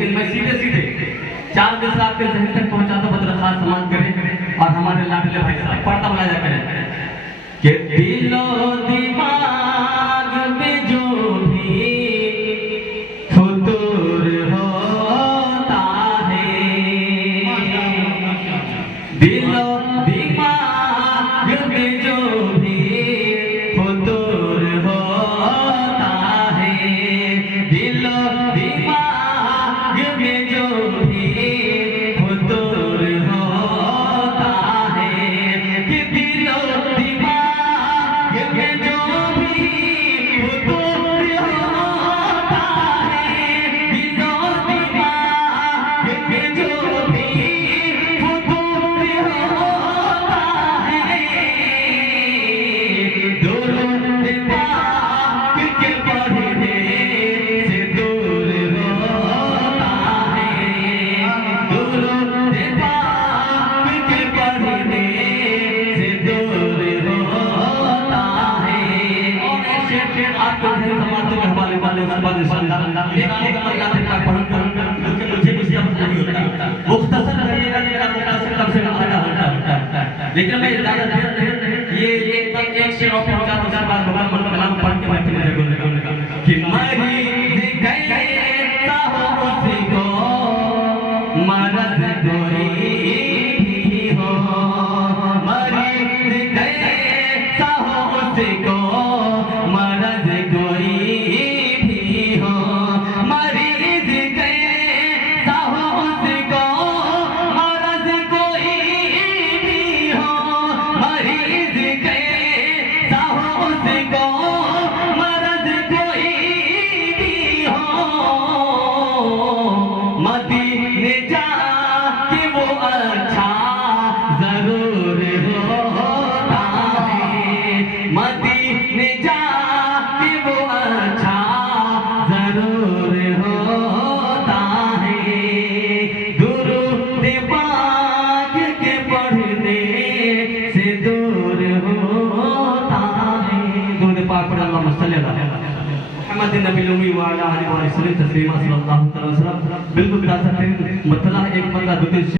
लेकिन मैं सीधे सीधे 4 मिसरा आपके जहन तक पहुंचाता बदर खास समान करें और हमारे लाडले भाई साहब पढ़ता बुलाया करें कि दिलो दिमाग में जो भी फुतूर होता है, दिलो दिमाग में जो भी फुतूर होता है, दिलो दिमाग में जो भी फुतूर होता है, कि दिलो दिमाग में जो भी फुतूर होता है, दिलो दिमाग में जो भी फुतूर होता है, दुरूद पाक के पढ़ने से दूर होता है, दुरूद पाक के पढ़ने से दूर होता है। और ऐसे आपको समाज के हवाले वाले उसके बाद इंशाअल्लाह एक अल्लाह तक पढ़ूंगा क्योंकि मुझे कुछ समझ नहीं होता, मुख्तसर रहेगा मेरा मुख्तसर कम से कम आधा होता, लेकिन मैं इजाजत दे ये एक शेर और पहुंचा तो उसके बाद मुकम्मल कलाम पढ़ के मैं मुझे बोलूंगा कि मरीज कैसा हो उसको मरद कोई भी हो, मरीज कैसा हो उसको मरद कोई भी हो, मरीज कैसा हो उसको मरद कोई भी हो, मरीज कैसा हो उसको मरद कोई भी हो, मदीने जाके वो अच्छा जरूर होता है, मदीने जाके वो अच्छा जरूर होता है, दुरूद पाक के पढ़ने से दूर होता है। दुरूद पाक पढ़ अल्लाहुम्मा सल्ली अला मुहम्मद नबी उम्मी व अला आलिहि व सल्लम तस्लीमा सल्लल्लाहु अलैहि वसल्लम। बिल्कुल बता सकते हैं मतलब एक बंदा